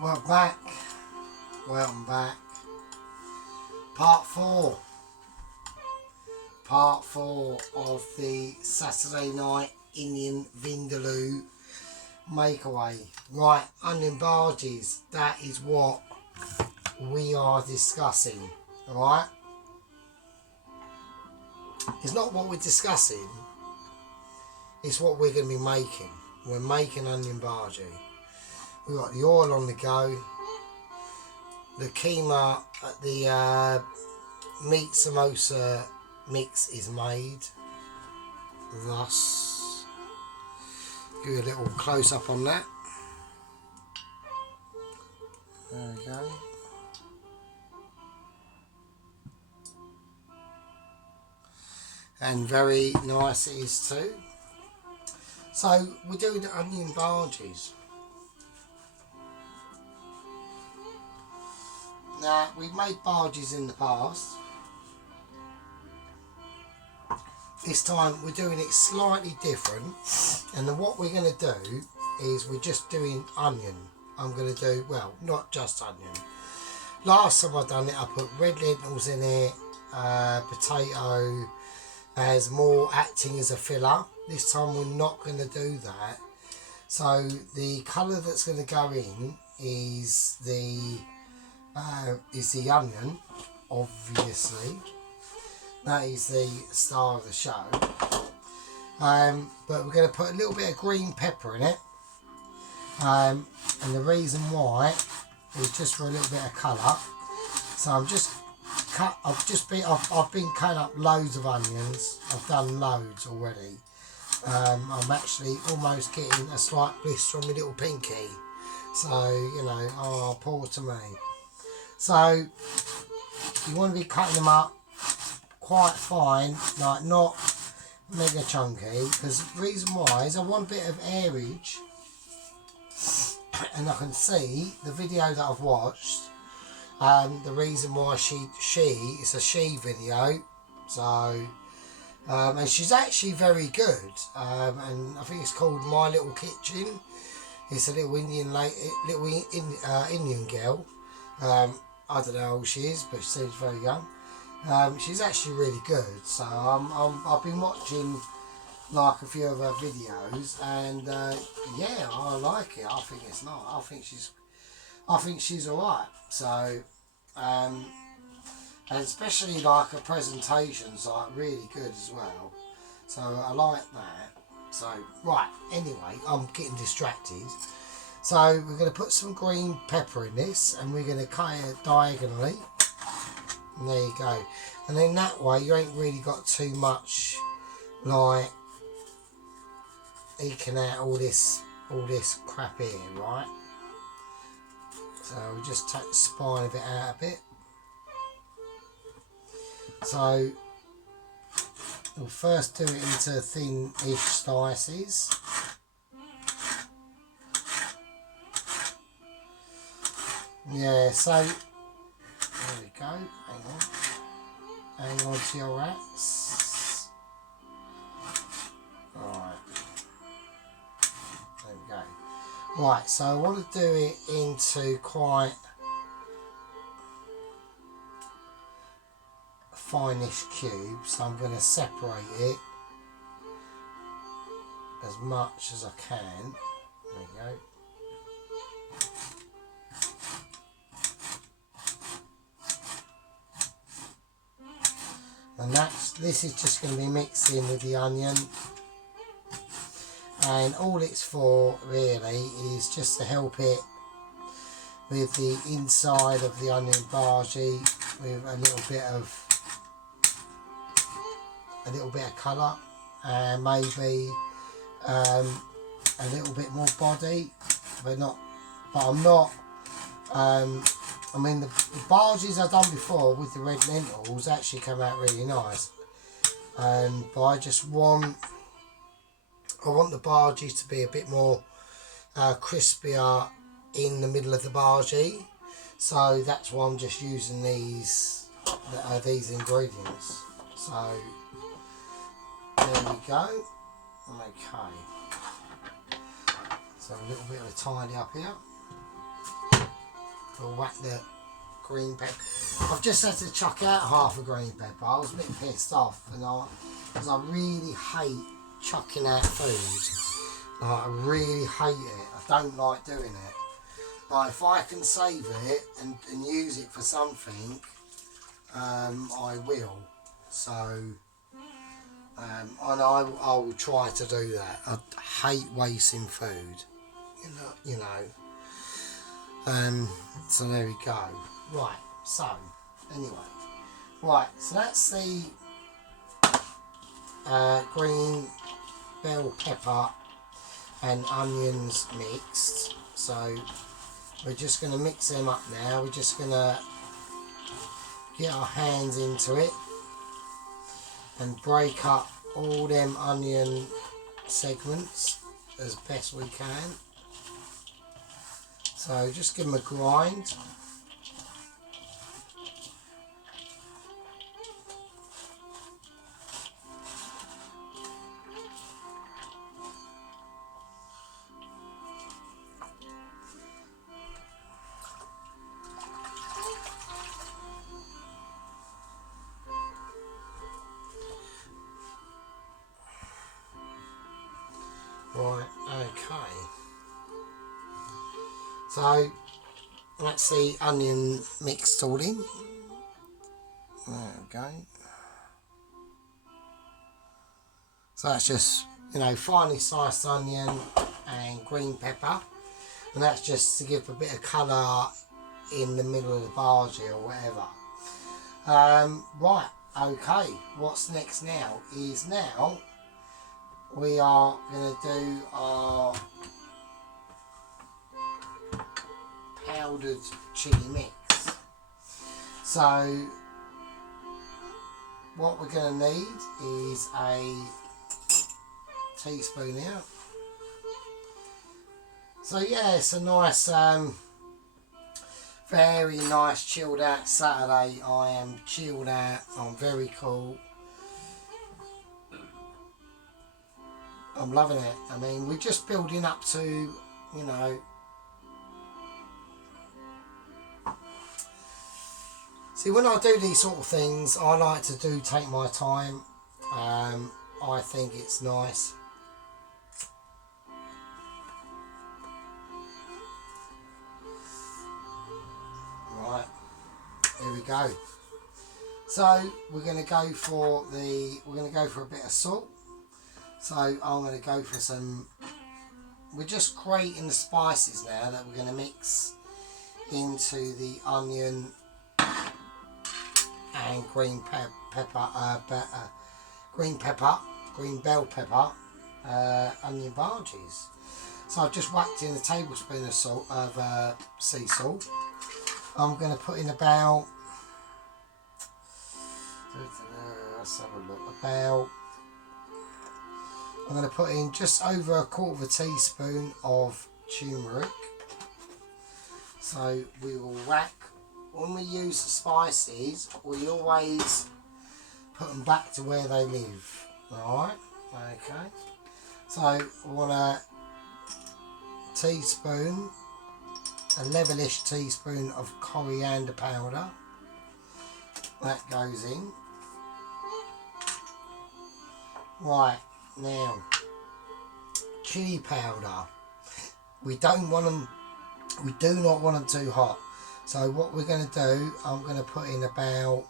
Welcome back. Welcome back. Part 4. Part 4 of the Saturday night Indian Vindaloo makeaway. Right, onion barges. That is what we are discussing. Alright? It's not what we're discussing. It's what we're going to be making. We're making onion bhaji. We've got the oil on the go. The keema, the meat samosa mix is made. Thus, give you a little close up on that. There we go. And very nice it is too. So we're doing the onion bhaji's. Now, we've made bhaji's in the past. This time we're doing it slightly different, and then what we're going to do is we're just doing onion. I'm going to do, well, not just onion. Last time I done it, I put red lentils in it, potato as more acting as a filler. This time we're not going to do that. So the colour that's going to go in is the onion, obviously. That is the star of the show. But we're going to put a little bit of green pepper in it. And the reason why is just for a little bit of colour. So I've been cutting up loads of onions. I've done loads already. I'm actually almost getting a slight blister on my little pinky. So, you know, oh, poor to me. So, you want to be cutting them up quite fine, like not mega chunky, because the reason why is I want a bit of airage, and I can see the video that I've watched, the reason why it's a she video, so, and she's actually very good, and I think it's called My Little Kitchen. It's a little Indian girl. I don't know how old she is, but she seems very young. She's actually really good. So I've been watching like a few of her videos, and yeah, I like it. I think it's nice. I think she's alright. So and especially like her presentation's like really good as well. So I like that. So right, anyway, I'm getting distracted. So we're going to put some green pepper in this, and we're going to cut it diagonally. And there you go. And then that way you ain't really got too much like eking out all this crap here, right? So we just take the spine of it out a bit. So we'll first do it into thin-ish slices. Yeah, so there we go. Hang on to your rats. Alright. There we go. Right, so I want to do it into quite fine-ish cubes. So I'm going to separate it as much as I can. There we go. And this is just going to be mixed in with the onion, and all it's for really is just to help it with the inside of the onion bhaji with a little bit of colour, and maybe a little bit more body, but I'm not. I mean, the bhaji's I've done before with the red lentils actually come out really nice. But I want the bhaji to be a bit more crispier in the middle of the bhaji. So that's why I'm just using these ingredients. So there we go. Okay. So a little bit of a tidy up here. We'll whack the green pepper. I've just had to chuck out half a green pepper. I was a bit pissed off, and because I really hate chucking out food. Like, I really hate it. I don't like doing it. Like, if I can save it and use it for something, I will. So, and I will try to do that. I hate wasting food. You know. So there we go. Right. So, anyway. Right. So that's the green bell pepper and onions mixed. So we're just going to mix them up now. We're just going to get our hands into it and break up all them onion segments as best we can. So just give them a grind. Right, okay. So that's the onion mixed all in. There we go. So that's just, finely sliced onion and green pepper. And that's just to give a bit of colour in the middle of the bhaji or whatever. Right, okay. What's next now is we are going to do our powdered chili mix. So what we're going to need is a teaspoon here. So yeah, it's a nice, very nice chilled out Saturday. I am chilled out, I'm very cool. I'm loving it. I mean, we're just building up to, see, when I do these sort of things, I like to take my time. I think it's nice. Right, here we go. So we're going to go for a bit of salt. So I'm going to go for some. We're just grating the spices now that we're going to mix into the onion and green bell pepper, onion bhajis. So I've just whacked in a tablespoon of salt, sea salt. I'm going to put in about, let's have a look, I'm going to put in just over a quarter of a teaspoon of turmeric. So we will whack, when we use the spices, we always put them back to where they live. Alright, okay. So we want a teaspoon, a levelish teaspoon of coriander powder. That goes in. Right. Now, chili powder. We do not want them too hot. So what we're going to do, I'm going to put in about,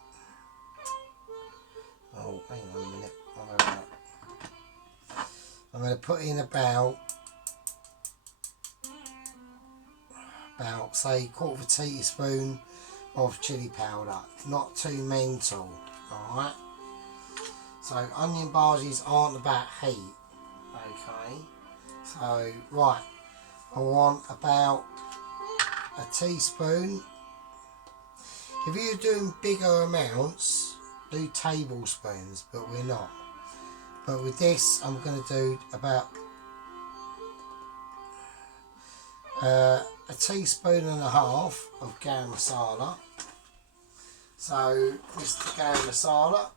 hang on a minute. I'm going to put in about say quarter of a teaspoon of chili powder. Not too mental, alright? So onion bhajis aren't about heat, okay? So, right, I want about a teaspoon. If you're doing bigger amounts, do tablespoons, but we're not. But with this, I'm going to do about a teaspoon and a half of garam masala. So Mr. Garam Masala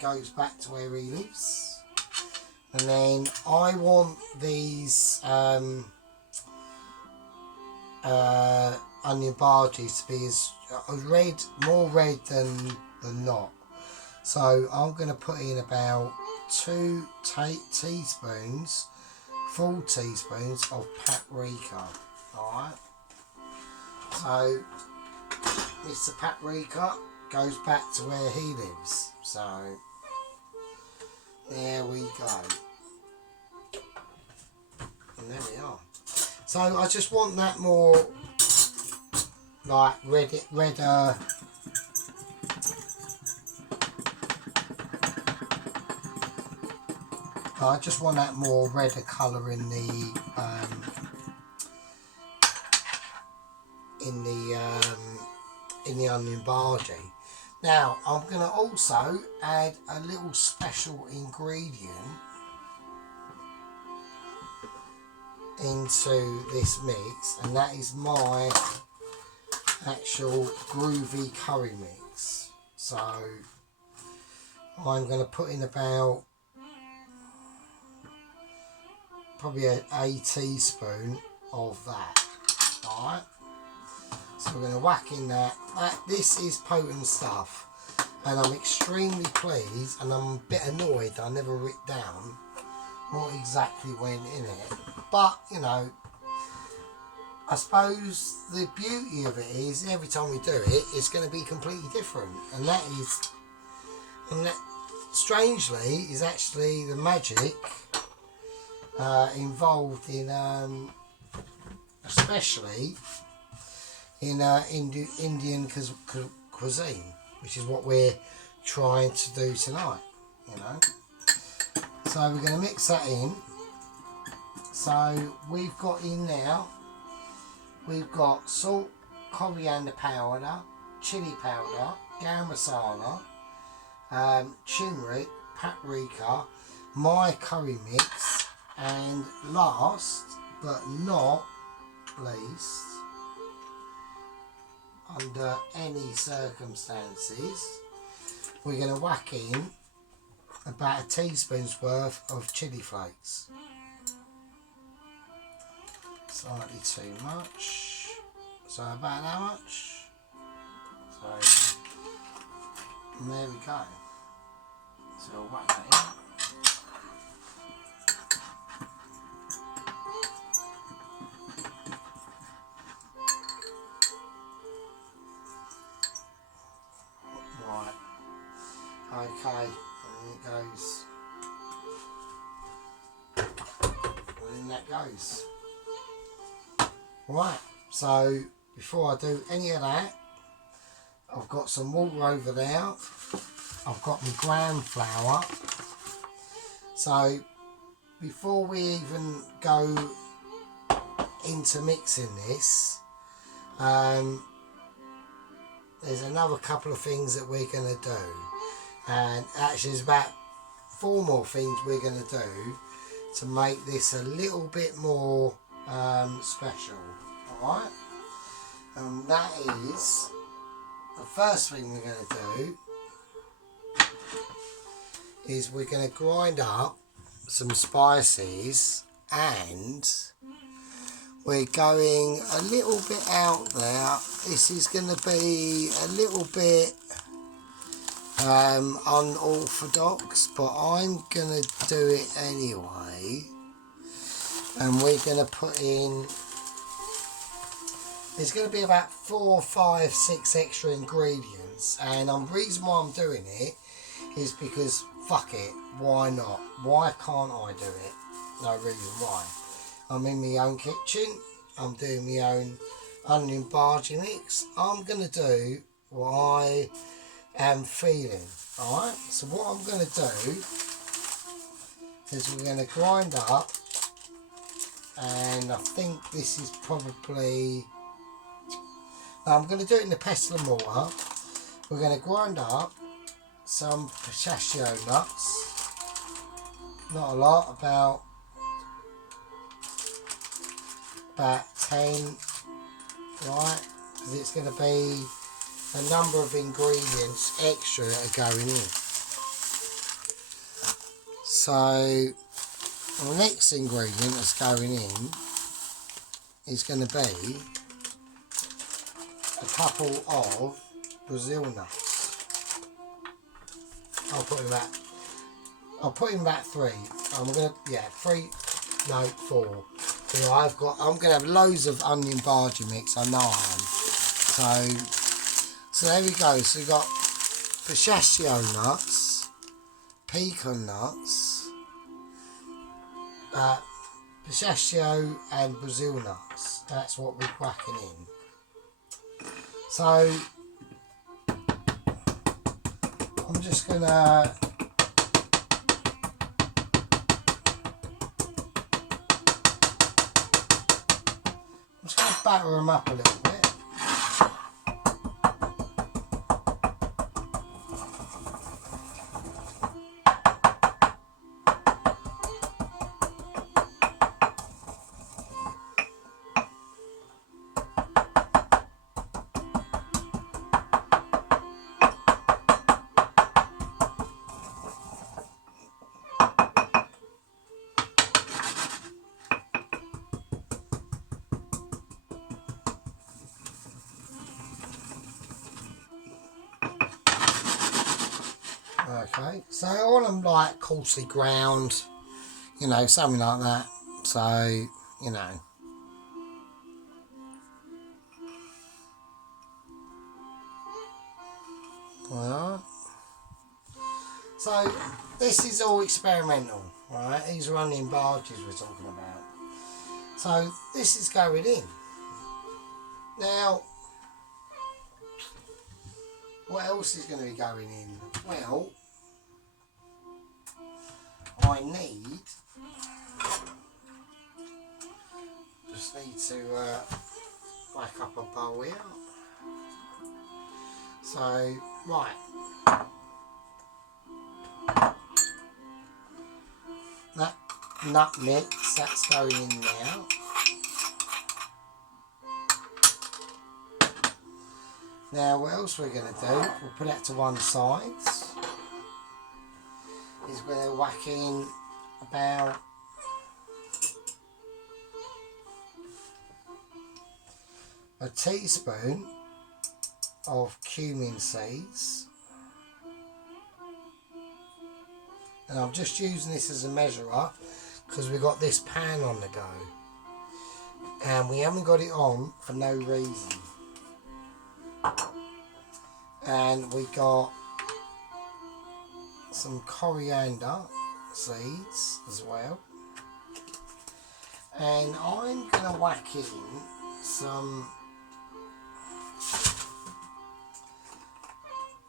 goes back to where he lives, and then I want these onion bhajis to be as red, more red than not. So I'm going to put in about 2 teaspoons, full teaspoons of paprika. Alright. So Mr. Paprika goes back to where he lives. So there we go. And there we are. So I just want that more like redder. I just want that more redder colour in the onion bhaji. Now I'm going to also add a little special ingredient into this mix, and that is my actual groovy curry mix. So I'm going to put in about probably a teaspoon of that. Alright, so we're going to whack in that. This is potent stuff, and I'm extremely pleased, and I'm a bit annoyed that I never wrote down what exactly went in it. But you know, I suppose the beauty of it is every time we do it, it's going to be completely different, and that strangely is actually the magic involved in especially in Indian cuisine, which is what we're trying to do tonight, you know. So we're going to mix that in. So we've got in now, we've got salt, coriander powder, chili powder, garam masala, turmeric, paprika, my curry mix, and last but not least, under any circumstances, we're going to whack in about a teaspoon's worth of chili flakes. Slightly too much. So about how much? So and there we go. So we'll whack that in. Okay, and it goes, and in that goes. Right, so before I do any of that, I've got some water over there, I've got my gram flour. So before we even go into mixing this, there's another couple of things that we're going to do. And actually there's about 4 more things we're going to do to make this a little bit more special. Alright? And that is, the first thing we're going to do is we're going to grind up some spices, and we're going a little bit out there. This is going to be a little bit unorthodox, but I'm going to do it anyway. And we're going to put in, there's going to be about 4, 5, 6 extra ingredients, and the reason why I'm doing it is because fuck it, why not? Why can't I do it? No reason why. I'm in my own kitchen, I'm doing my own onion bhaji mix. I'm going to do what I am feeling. Alright, so what I'm going to do is we're going to grind up, and I think this is probably, I'm going to do it in the pestle and mortar. We're going to grind up some pistachio nuts, not a lot, about 10, right, because it's going to be a number of ingredients extra that are going in. So the next ingredient that's going in is going to be a couple of Brazil nuts. I'll put in about 3. I'm gonna, yeah, 3, no, 4. You know, I'm gonna have loads of onion bhaji mix. I know I am. So there we go. So we've got pistachio nuts, pecan nuts, pistachio and Brazil nuts. That's what we're whacking in. So I'm just gonna batter them up a little bit. Okay, so I want them like coarsely ground, you know, something like that. So, you know. Alright. So, this is all experimental, right? These are onion bhaji's we're talking about. So, this is going in. Now, what else is going to be going in? Well, I just need to whack up a bowl here. So, right. That nut mix, that's going in now. Now, what else we're going to do, we'll put that to one side, is we're going to whack in about a teaspoon of cumin seeds. And I'm just using this as a measurer because we've got this pan on the go. And we haven't got it on for no reason. And we got some coriander seeds as well. And I'm going to whack in some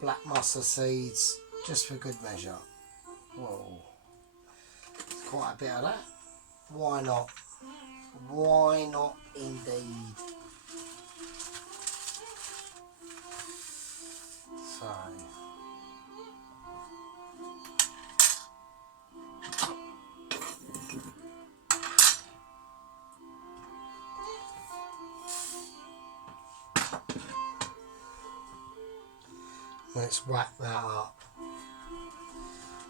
black mustard seeds just for good measure. Whoa, quite a bit of that. Why not? Why not indeed? So, let's whack that up.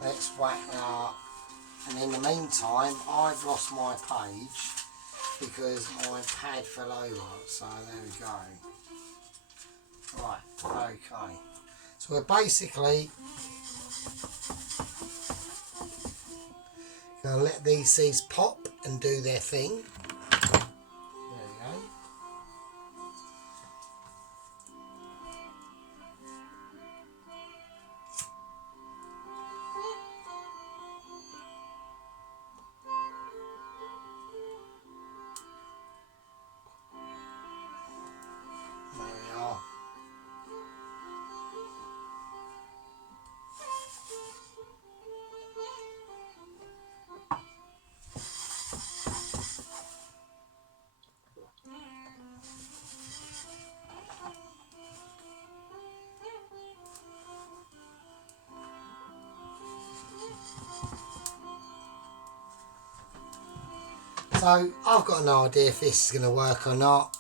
Let's whack that up. And in the meantime, I've lost my page because my pad fell over. So there we go. Right, okay. So we're basically going to let these seeds pop and do their thing. There we go. There we are. So I've got no idea if this is going to work or not.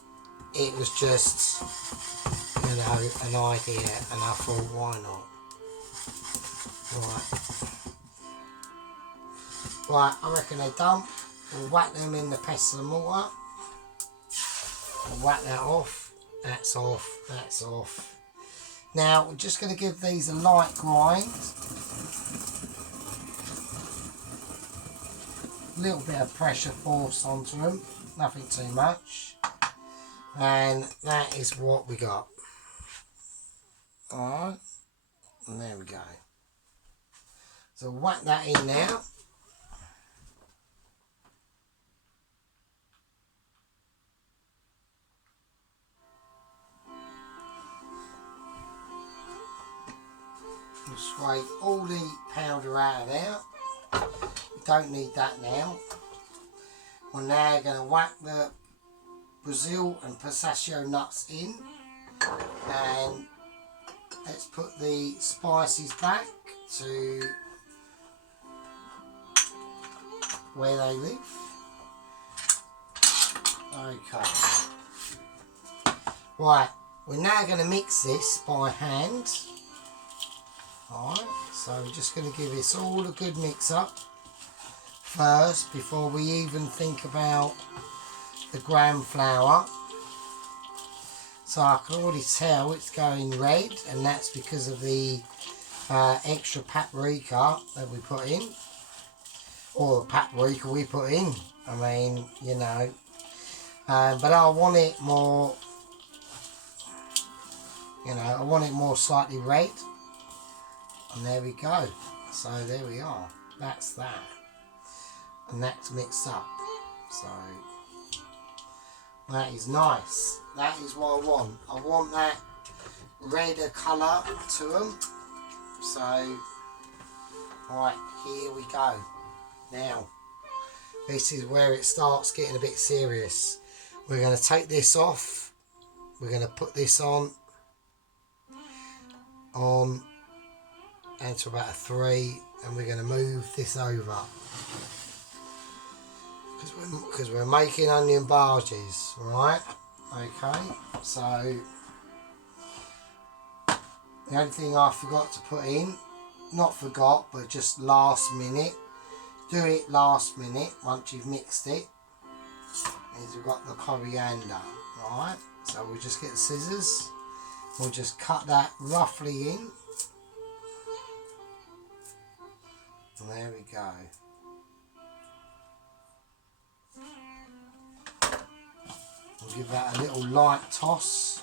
It was just, you know, an idea, and I thought, why not? Right, I reckon they're done. We'll whack them in the pestle and mortar. We'll whack that off, That's off, that's off. Now we're just going to give these a light grind. A little bit of pressure force onto them, nothing too much. And that is what we got. Alright, and there we go. So whack that in now. We'll scrape all the powder out of there. We don't need that now. We're now going to whack the Brazil and pistachio nuts in, and let's put the spices back to where they live. Okay. Right, we're now going to mix this by hand. Alright, so we're just going to give this all a good mix up first before we even think about the gram flour. So I can already tell it's going red, and that's because of the extra paprika that we put in, or the paprika we put in. I mean, you know, but I want it more, you know, I want it more slightly red. And there we go. So there we are. That's that. And that's mixed up. So that is nice. That is what I want. I want that redder colour to them. So, right, here we go. Now, this is where it starts getting a bit serious. We're going to take this off. We're going to put this on and to about a 3, and we're going to move this over because we're making onion barges, right? Okay, so the only thing I forgot to put in, not forgot, but just last minute, do it last minute once you've mixed it, is we've got the coriander, right? So we'll just get the scissors, we'll just cut that roughly in. And there we go. We'll give that a little light toss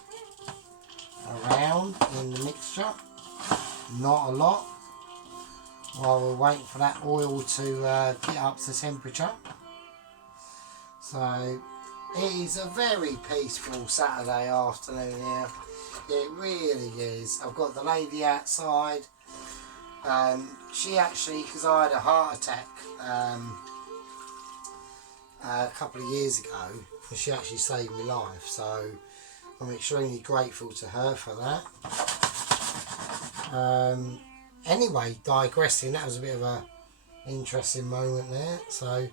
around in the mixture. Not a lot. While we're waiting for that oil to get up to temperature. So it is a very peaceful Saturday afternoon here. It really is. I've got the lady outside. She actually, because I had a heart attack a couple of years ago, and she actually saved my life, so I'm extremely grateful to her for that. Anyway, digressing, that was a bit of a interesting moment there. So,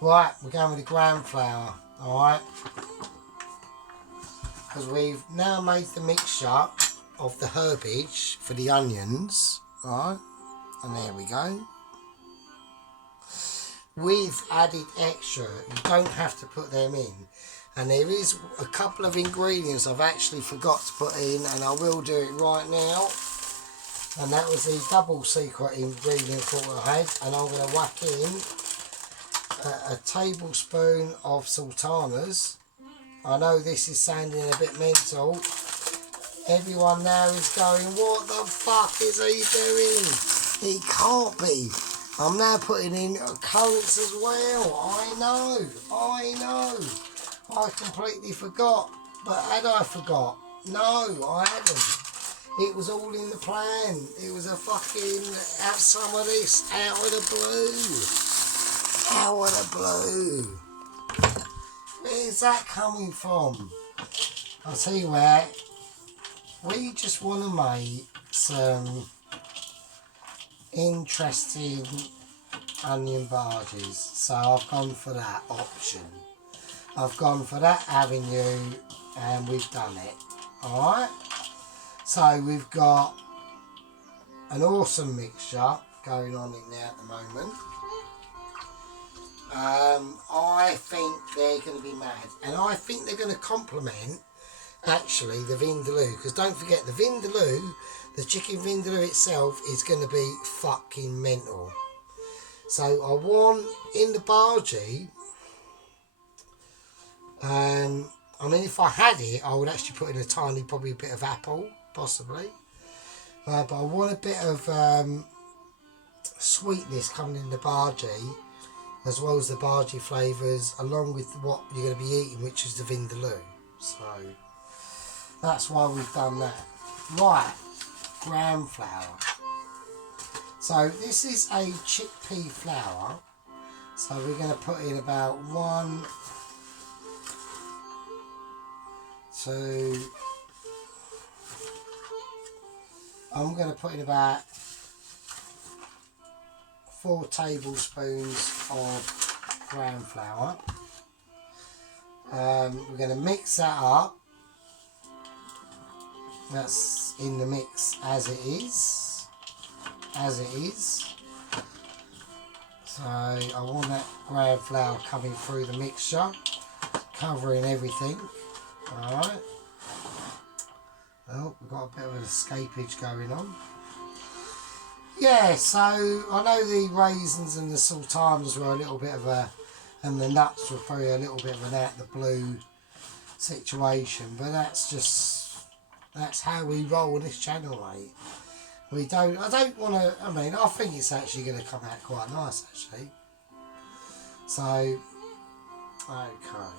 right, we're going with the gram flour, alright, because we've now made the mixture of the herbage for the onions. Right, and there we go. We've added extra, you don't have to put them in. And there is a couple of ingredients I've actually forgot to put in, and I will do it right now. And that was the double secret ingredient that I had, and I'm going to whack in a tablespoon of sultanas. I know this is sounding a bit mental. Everyone now is going, what the fuck is he doing? He can't be. I'm now putting in currants as well. I know. I completely forgot. But had I forgot? No, I hadn't. It was all in the plan. It was a fucking, have some of this out of the blue. Out of the blue. Where's that coming from? I'll tell you where. We just want to make some interesting onion barges, so I've gone for that option. I've gone for that avenue, and we've done it. Alright, so we've got an awesome mixture going on in there at the moment. I think they're going to be mad, and I think they're going to complement actually the vindaloo, because don't forget the vindaloo, the chicken vindaloo itself is going to be fucking mental. So I want in the bhaji, I mean, if I had it, I would actually put in a tiny, probably a bit of apple, possibly. But I want a bit of sweetness coming in the bhaji, as well as the bhaji flavours, along with what you're going to be eating, which is the vindaloo. So that's why we've done that. Right, gram flour. So this is a chickpea flour. So we're going to put in about 1, 2. I'm going to put in about 4 tablespoons of gram flour. We're going to mix that up. That's in the mix as it is. So I want that gram flour coming through the mixture, covering everything. Alright. Well, we've got a bit of an escapage going on. Yeah, so I know the raisins and the sultanas were a little bit of a, and the nuts were probably a little bit of an out the blue situation, but that's how we roll on this channel, mate. I don't want to, I mean, I think it's actually going to come out quite nice, actually. So, okay.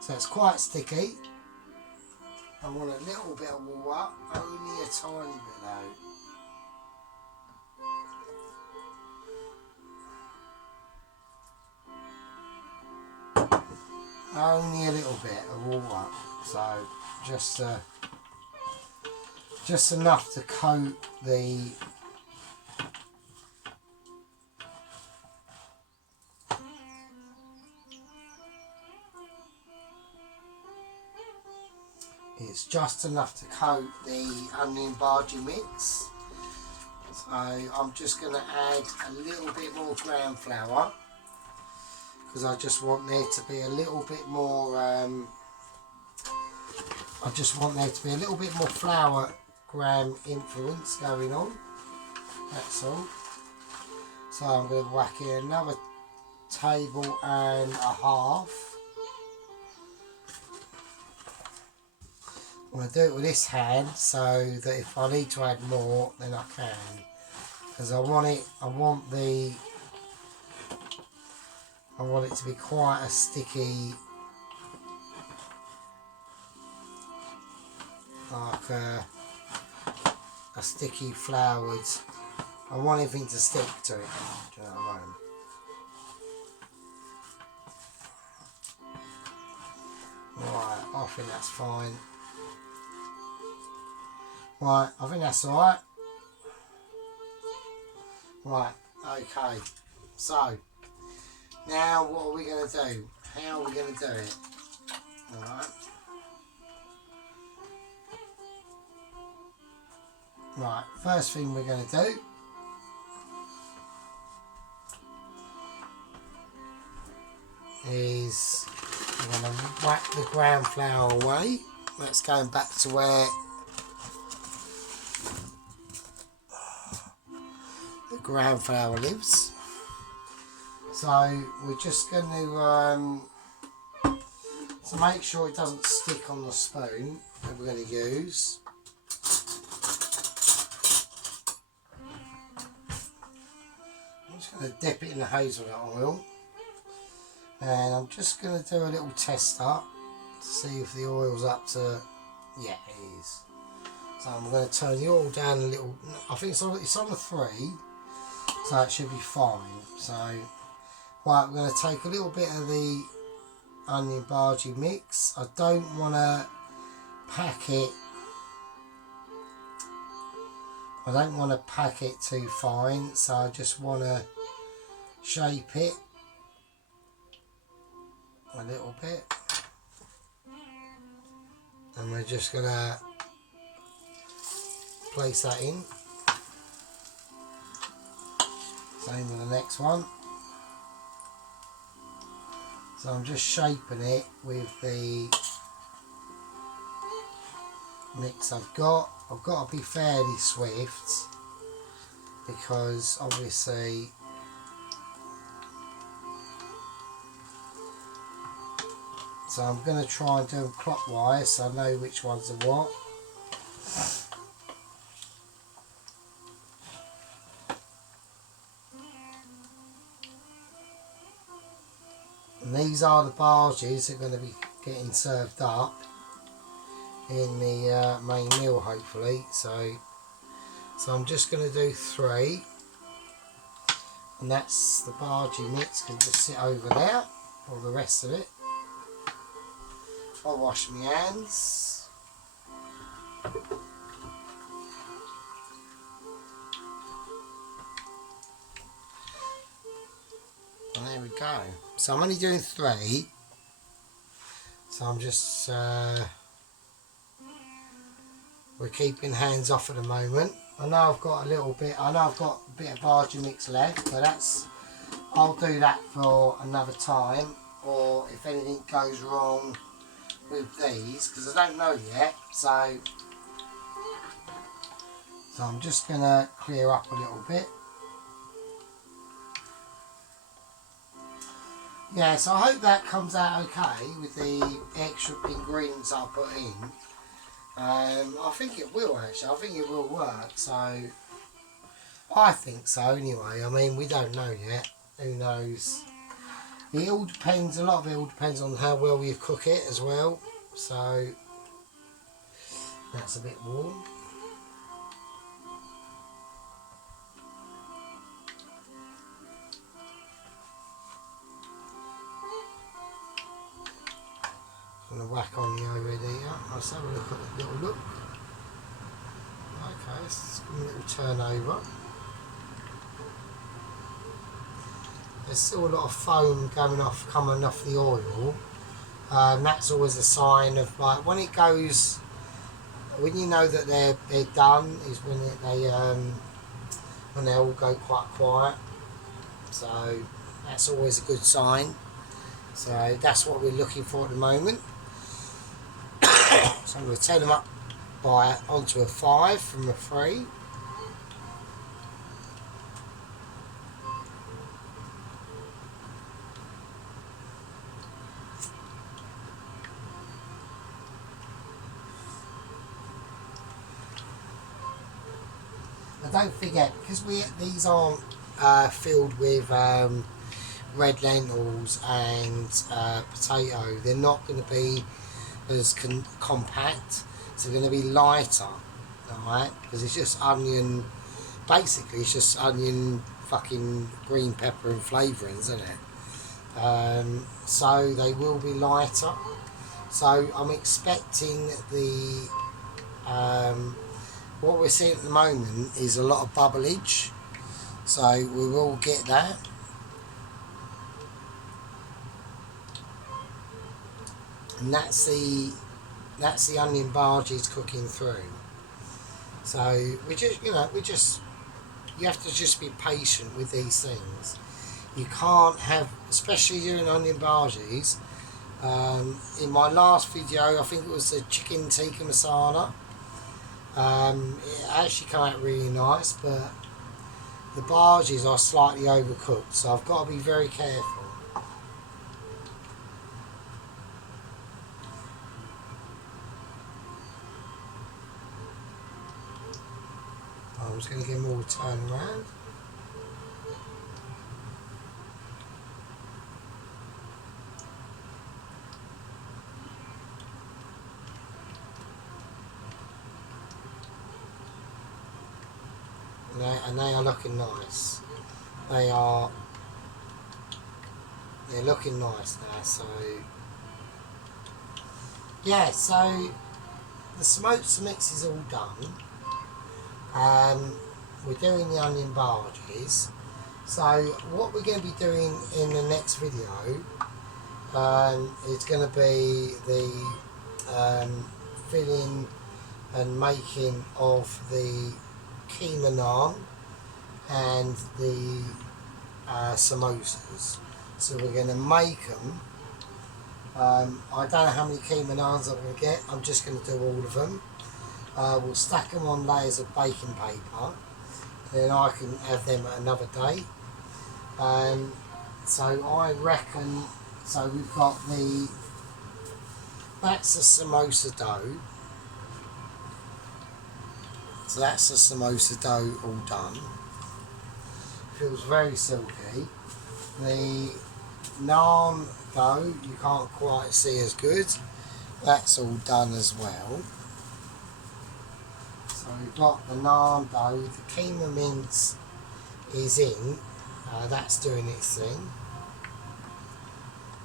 So it's quite sticky. I want a little bit of water, only a tiny bit though. Only a little bit of water, so just enough to coat the it's just enough to coat the onion bhaji mix. So I'm just going to add a little bit more gram flour, because I just want there to be a little bit more flour gram influence going on, that's all. So I'm going to whack in another table and a half. I'm going to do it with this hand so that if I need to add more then I can, because I want it to be quite a sticky, like a sticky floured. I want everything to stick to it. Do you know what I mean? Right, I think that's fine. Right, I think that's alright. Right, okay. So, now what are we going to do? How are we going to do it? Alright. Right, first thing we're going to do is we're going to whack the gram flour away. That's going back to where the gram flour lives. So we're just going to make sure it doesn't stick on the spoon that we're going to use. I'm just going to dip it in the hazelnut oil, and I'm just going to do a little test up to see if the oil's up to, yeah, it is. So I'm going to turn the oil down a little. I think it's on a 3, so it should be fine. So, right, I'm going to take a little bit of the onion bhaji mix. I don't want to pack it. I don't want to pack it too fine, so I just want to shape it a little bit. And we're just going to place that in. Same with the next one. So I'm just shaping it with the mix I've got to be fairly swift, because obviously so I'm going to try and do them clockwise so I know which ones are what. And these are the barges that are going to be getting served up in the main meal, hopefully. So I'm just going to do 3, and that's the bargee mix can just sit over there, or the rest of it. I'll wash my hands. And there we go. So I'm only doing 3. So I'm just we're keeping hands off at the moment. I know I've got a little bit. I know I've got a bit of bargee mix left, but I'll do that for another time. Or if anything goes wrong with these, because I don't know yet. So I'm just gonna clear up a little bit. Yeah, so I hope that comes out okay with the extra ingredients I put in. I think it will actually. I think it will work. So I think so anyway. I mean, we don't know yet. Who knows? It all depends. A lot of it all depends on how well you cook it as well. So that's a bit warm. I'm going to whack on the overhead heater. Let's have a look at the little look. Okay, let's give a little turn over. There's still a lot of foam coming off the oil. That's always a sign of, like, when it goes, when you know that they're done is when they all go quite quiet. So that's always a good sign. So that's what we're looking for at the moment. So I'm going to turn them up onto a 5 from a 3. And don't forget, because these aren't filled with red lentils and potato, they're not going to be as compact, so they're going to be lighter, alright? Because it's just onion, basically it's just onion, fucking green pepper and flavourings, isn't it? So they will be lighter. So I'm expecting the what we're seeing at the moment is a lot of bubblage, so we will get that. And that's the onion barges cooking through. So you have to just be patient with these things. You can't have, especially doing onion barges. In my last video, I think it was the chicken tikka masala. It actually came out really nice, but the barges are slightly overcooked, so I've got to be very careful. I'm just going to give them all a turn around. And they are looking nice. They're looking nice now. So yeah, so the smoked mix is all done. We're doing the onion barges. So what we're going to be doing in the next video is going to be the filling and making of the keema naan and the samosas. So we're going to make them. I don't know how many keema naans I'm going to get. I'm just going to do all of them. we'll stack them on layers of baking paper, then I can have them at another day. So I reckon, so we've got that's the samosa dough. So that's the samosa dough all done. Feels very silky. The naan dough you can't quite see as good. That's all done as well. So we've got the naan dough. The keema mince is in. That's doing its thing.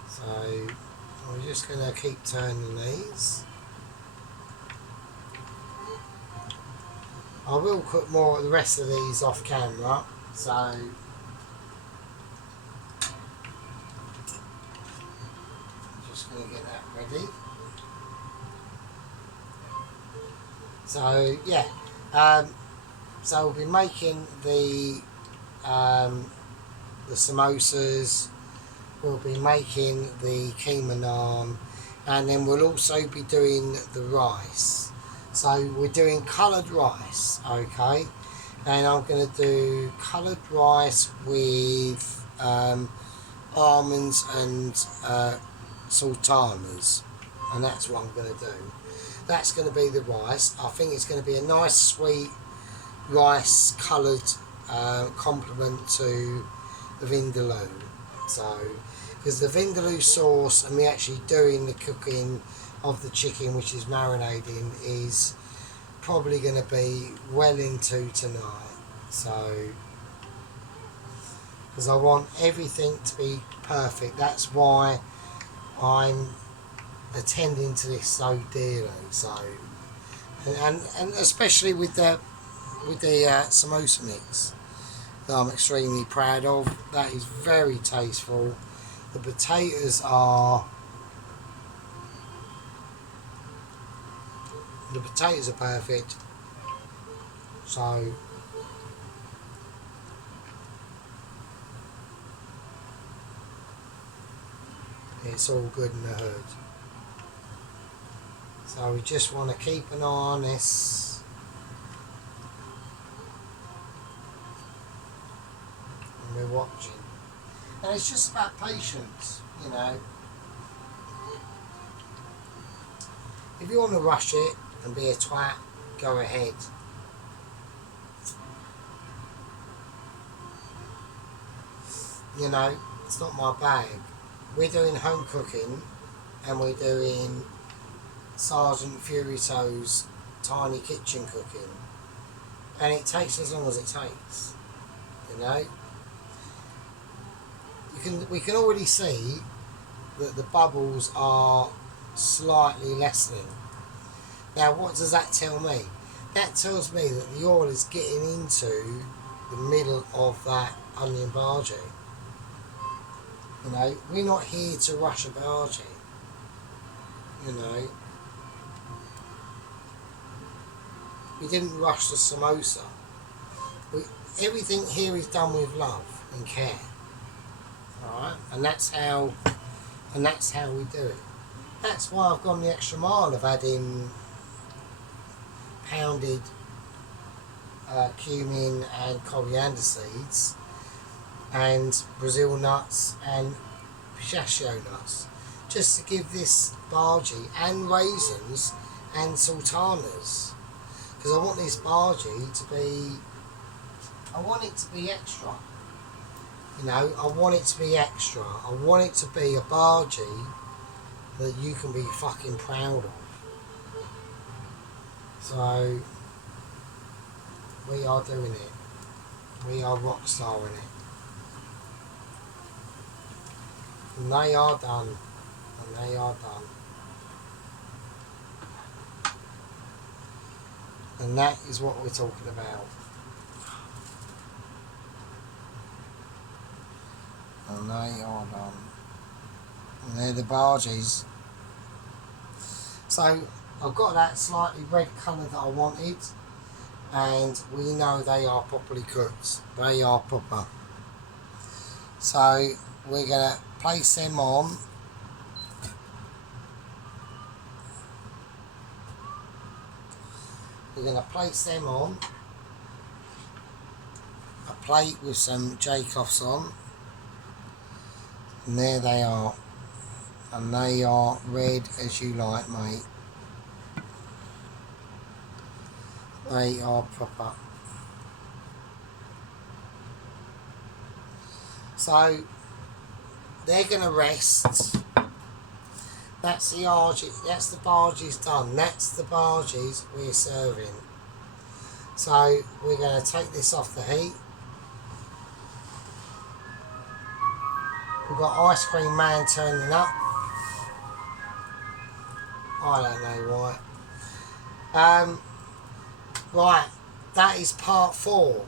So we're just going to keep turning these. I will cook more of the rest of these off camera, so I'm just going to get that ready. So yeah, so we'll be making the samosas, we'll be making the keema naan, and then we'll also be doing the rice. So we're doing coloured rice, okay, and I'm going to do coloured rice with almonds and sultanas, and that's what I'm going to do. That's going to be the rice. I think it's going to be a nice sweet rice coloured complement to the vindaloo. So, because the vindaloo sauce and me actually doing the cooking of the chicken, which is marinating, is probably going to be well into tonight. So, because I want everything to be perfect. That's why I'm attending to this so dearly. So, and especially with the samosa mix that I'm extremely proud of. That is very tasteful. The potatoes are perfect. So it's all good in the hood. So we just want to keep an eye on this. And we're watching. And it's just about patience, you know. If you want to rush it and be a twat, go ahead. You know, it's not my bag. We're doing home cooking and we're doing Sergeant Furito's tiny kitchen cooking. And it takes as long as it takes, you know. We can already see that the bubbles are slightly lessening. Now what does that tell me? That tells me that the oil is getting into the middle of that onion bhaji. You know, we're not here to rush a bhaji. You know, we didn't rush the samosa. Everything here is done with love and care. Alright, and that's how we do it. That's why I've gone the extra mile of adding pounded cumin and coriander seeds and Brazil nuts and pistachio nuts, just to give this bhaji, and raisins and sultanas, because I want this bhaji to be, I want it to be extra. You know, I want it to be extra. I want it to be a bhaji that you can be fucking proud of. So, we are doing it. We are rock starring it. And they are done. And they are done. And that is what we're talking about. And they are done. And they're the bhajis. So I've got that slightly red colour that I wanted, and we know they are properly cooked. They are proper. So we're going to place them on. we're going to place them on a plate with some Jacobs on, and there they are, and they are red as you like, mate. They are proper. So they're going to rest. That's the barges done. That's the barges we're serving. So we're going to take this off the heat. We've got Ice Cream Man turning up. I don't know why. Right, that is part 4.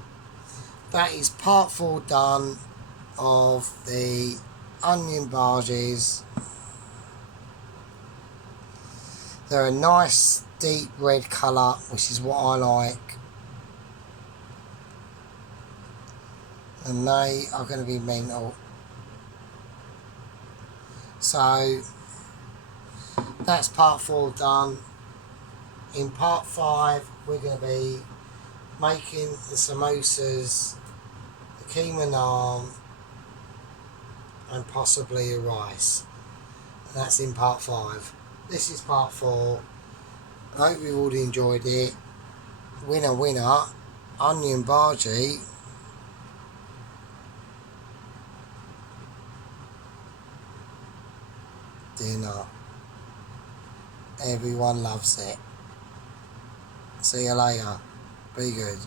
That is part 4 done of the onion barges. They're a nice deep red colour, which is what I like. And they are going to be mental. So that's part 4 done. In part 5 we're going to be making the samosas, the keema naan, and possibly a rice. And that's in part 5. This is part 4. I hope you've all enjoyed it. Winner, winner, onion bhaji. Dinner. Everyone loves it. See you later. Be good.